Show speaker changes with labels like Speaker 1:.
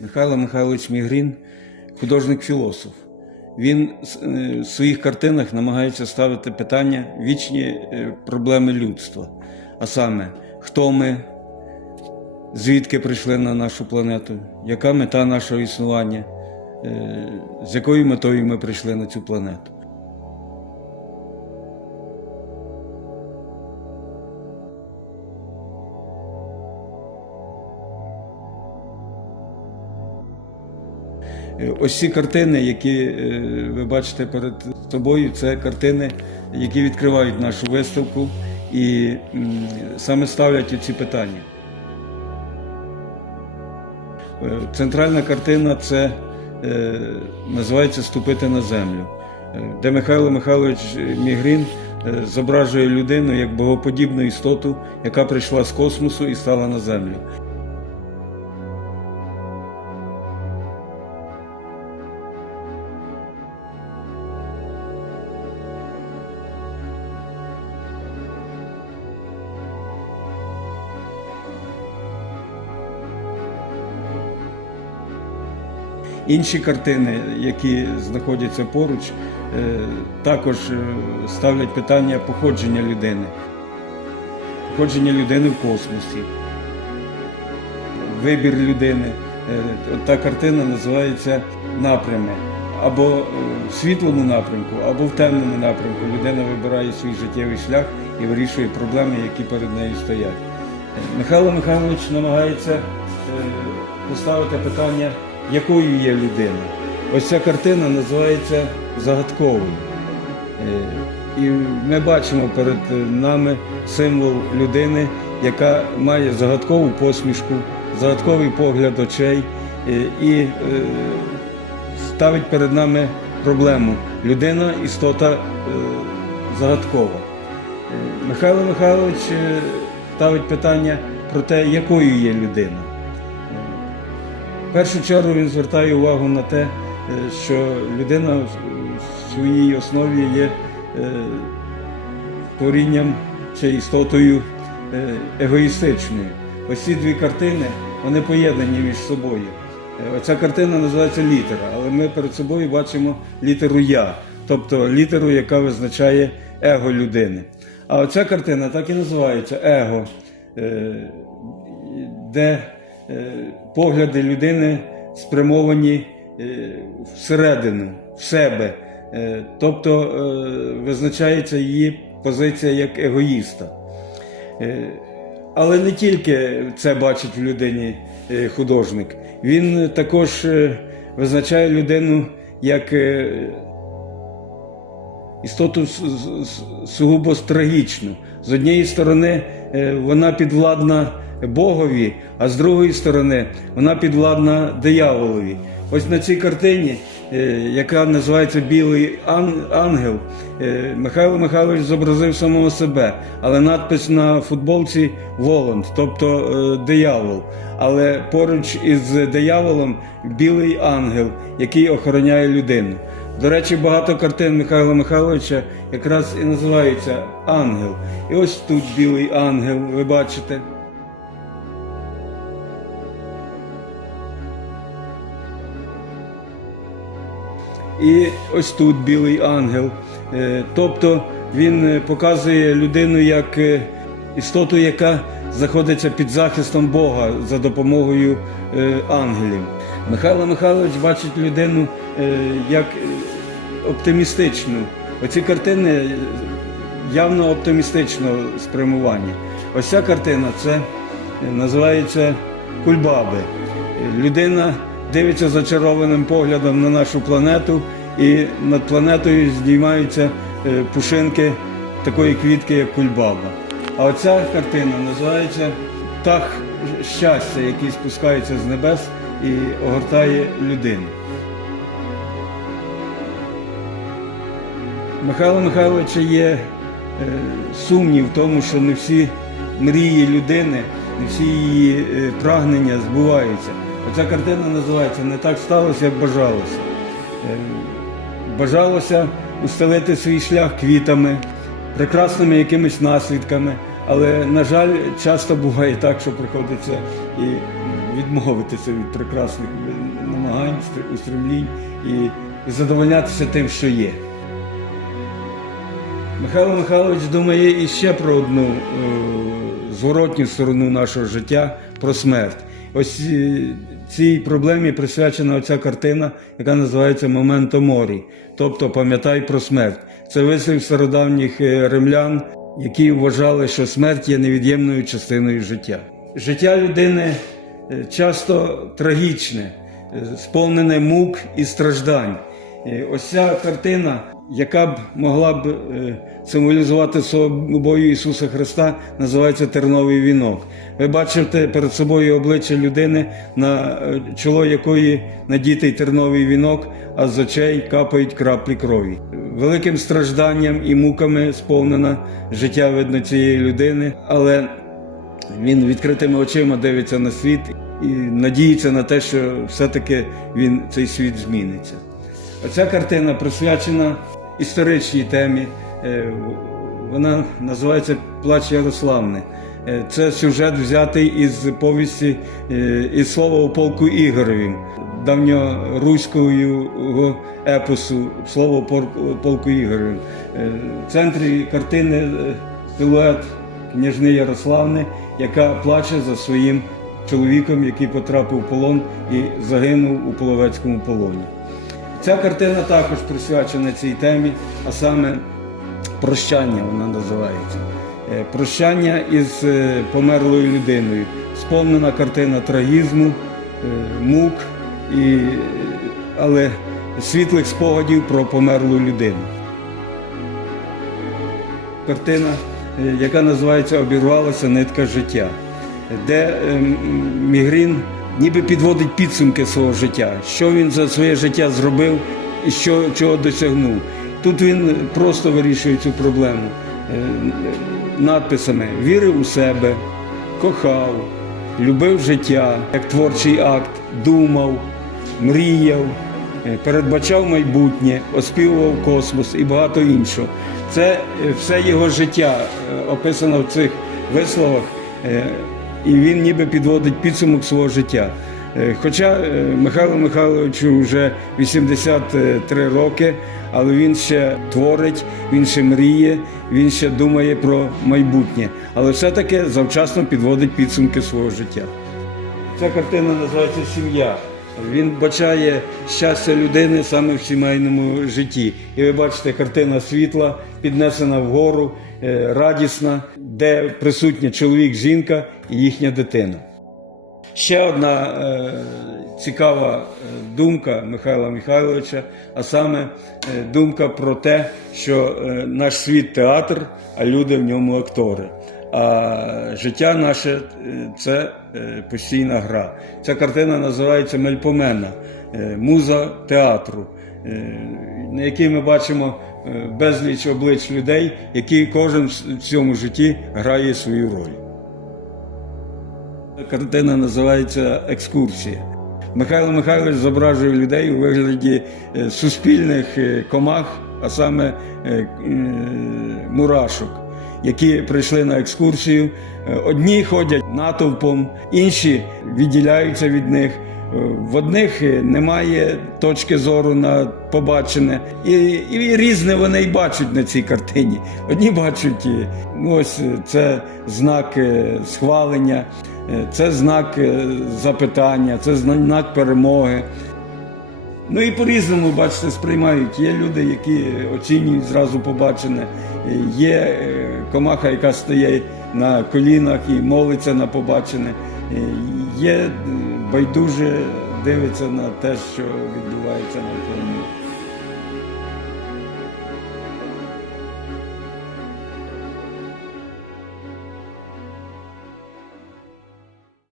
Speaker 1: Михайло Михайлович Мігрін художник-філософ. Він е, в своїх картинах намагається ставити питання вічні е, проблеми людства. А саме, хто ми, звідки прийшли на нашу планету, яка мета нашого існування, е, з якою метою ми прийшли на цю планету. Ось ці картини, які е, ви бачите перед собою, це картини, які відкривають нашу виставку і саме ставлять ці питання. Е, Центральна картина це е, називається Ступити на землю, е, де Михайло Михайлович Мігрін е, зображує людину як богоподібну істоту, яка прийшла з космосу і стала на землю. Інші картини, які знаходяться поруч, е, також е, ставлять питання походження людини, походження людини в космосі, вибір людини. Е, Та картина називається Напрями. Або в світлому напрямку, або в темному напрямку. Людина вибирає свій життєвий шлях і вирішує проблеми, які перед нею стоять. Михайло Михайлович намагається поставити питання, якою є людина. Ось ця картина називається Загадковою. Е, І ми бачимо перед нами символ людини, яка має загадкову посмішку, загадковий погляд очей е, і е, ставить перед нами проблему. Людина істота загадкова. Михайло Михайлович ставить питання про те, якою є людина. Першу чергу він звертає увагу на те, е, що людина в своїй основі є е, творінням чи істотою е, егоїстичною. Ось ці дві картини вони поєднані між собою. Оця картина називається літера, але ми перед собою бачимо літеру Я, тобто літеру, яка визначає его людини. А оця картина так і називається Его, де погляди людини спрямовані е, всередину, в себе. Е, Тобто е, визначається її позиція як егоїста. Але не тільки це бачить в людині художник. Він також визначає людину як істоту сугубо трагічну. З однієї сторони, вона підвладна Богові, а з другої сторони, вона підвладна дияволові. Ось на цій картині, е, яка називається Білий ангел, е, Михайло Михайлович зобразив самого себе, але надпис на футболці Воланд, тобто е, диявол. Але поруч із дияволом білий ангел, який охороняє людину. До речі, багато картин Михайла Михайловича якраз і називаються Ангел. І ось тут білий ангел, ви бачите. І ось тут білий ангел. Е, Тобто він е, показує людину як е, істоту, яка знаходиться під захистом Бога за допомогою ангелів. Михайло Михайлович бачить людину як оптимістичну. Оці картини явно оптимістичного спрямування. Ось ця картина це називається Кульбаби. Людина дивиться зачарованим поглядом на нашу планету, і над планетою здіймаються е, пушинки такої квітки, як кульбаба. А оця картина називається Птах щастя, який спускається з небес і огортає людину. Михайло Михайловича є е, сумнів в тому, що не всі мрії людини, не всі її е, прагнення збуваються. Оця картина називається Не так сталося, як бажалося. Е, бажалося устелити свій шлях квітами, прекрасними якимись наслідками, але, на жаль, часто буває так, що приходиться і відмовитися від прекрасних намагань, устремлінь і задовольнятися тим, що є. Михайло Михайлович думає іще про одну е, зворотню сторону нашого життя про смерть. Ось е, цій проблемі присвячена оця картина, яка називається Моменто морі, тобто пам'ятай про смерть. Це вислів стародавніх е, римлян, які вважали, що смерть є невід'ємною частиною життя. Життя людини е, часто трагічне, сповнене мук і страждань. Ось ця картина, яка б могла б е, символізувати собою Ісуса Христа, називається терновий вінок. Ви бачите перед собою обличчя людини, на е, чоло якої надітий терновий вінок, а з очей капають краплі крові. Великим стражданням і муками сповнена життя видно цієї людини, але він відкритими очима дивиться на світ і надіється на те, що все-таки він цей світ зміниться. Ця картина присвячена історичній темі. Е, Вона називається Плач Ярославни. Е, Це сюжет взятий із повісті е, із слова у полку Ігоревім, давньоруського епосу Слово полку Ігоревім. Е, В центрі картини силует княжни Ярославни, яка плаче за своїм чоловіком, який потрапив в полон і загинув у половецькому полоні. Ця картина також присвячена цій темі, а саме прощання вона називається. Е, Прощання із е, померлою людиною. Сповнена картина трагізму, е, мук, і, але світлих спогадів про померлу людину. Картина, яка називається Обірвалася нитка життя, де е, м, Мігрін ніби підводить підсумки свого життя, що він за своє життя зробив і що, чого досягнув. Тут він просто вирішує цю проблему е, надписами Вірив у себе, кохав, любив життя як творчий акт, думав, мріяв, е, передбачав майбутнє, оспівував космос і багато іншого. Це е, все його життя описано в цих висловах, і він ніби підводить підсумок свого життя. Е, Хоча е, Михайлу Михайловичу вже 83 роки, але він ще творить, він ще мріє, він ще думає про майбутнє, але все-таки завчасно підводить підсумки свого життя. Ця картина називається Сім'я. Він бачає щастя людини саме в сімейному житті. І ви бачите, картина світла, піднесена вгору, е, радісна, де присутня чоловік, жінка і їхня дитина. Ще одна е, цікава е, думка Михайла Михайловича, а саме думка про те, що наш світ театр, а люди в ньому актори. А життя наше це постійна гра. Ця картина називається Мельпомена, муза театру, на якій ми бачимо е, безліч облич людей, які кожен в цьому житті грає свою роль. Картина називається Екскурсія. Михайло Михайлович зображує людей у вигляді е, суспільних е, комах, а саме е, е, мурашок, які прийшли на екскурсію. Е, Одні ходять натовпом, інші відділяються від них. В одних немає точки зору на побачене, і, і різне вони й бачать на цій картині. Одні бачать, е, ну ось е, це знак е, схвалення, це знак запитання, це знак перемоги. Ну і по-різному, бачите, сприймають. Є люди, які оцінюють зразу побачене. Є комаха, яка стає на колінах і молиться на побачене. Є байдуже дивиться на те, що відбувається навколо.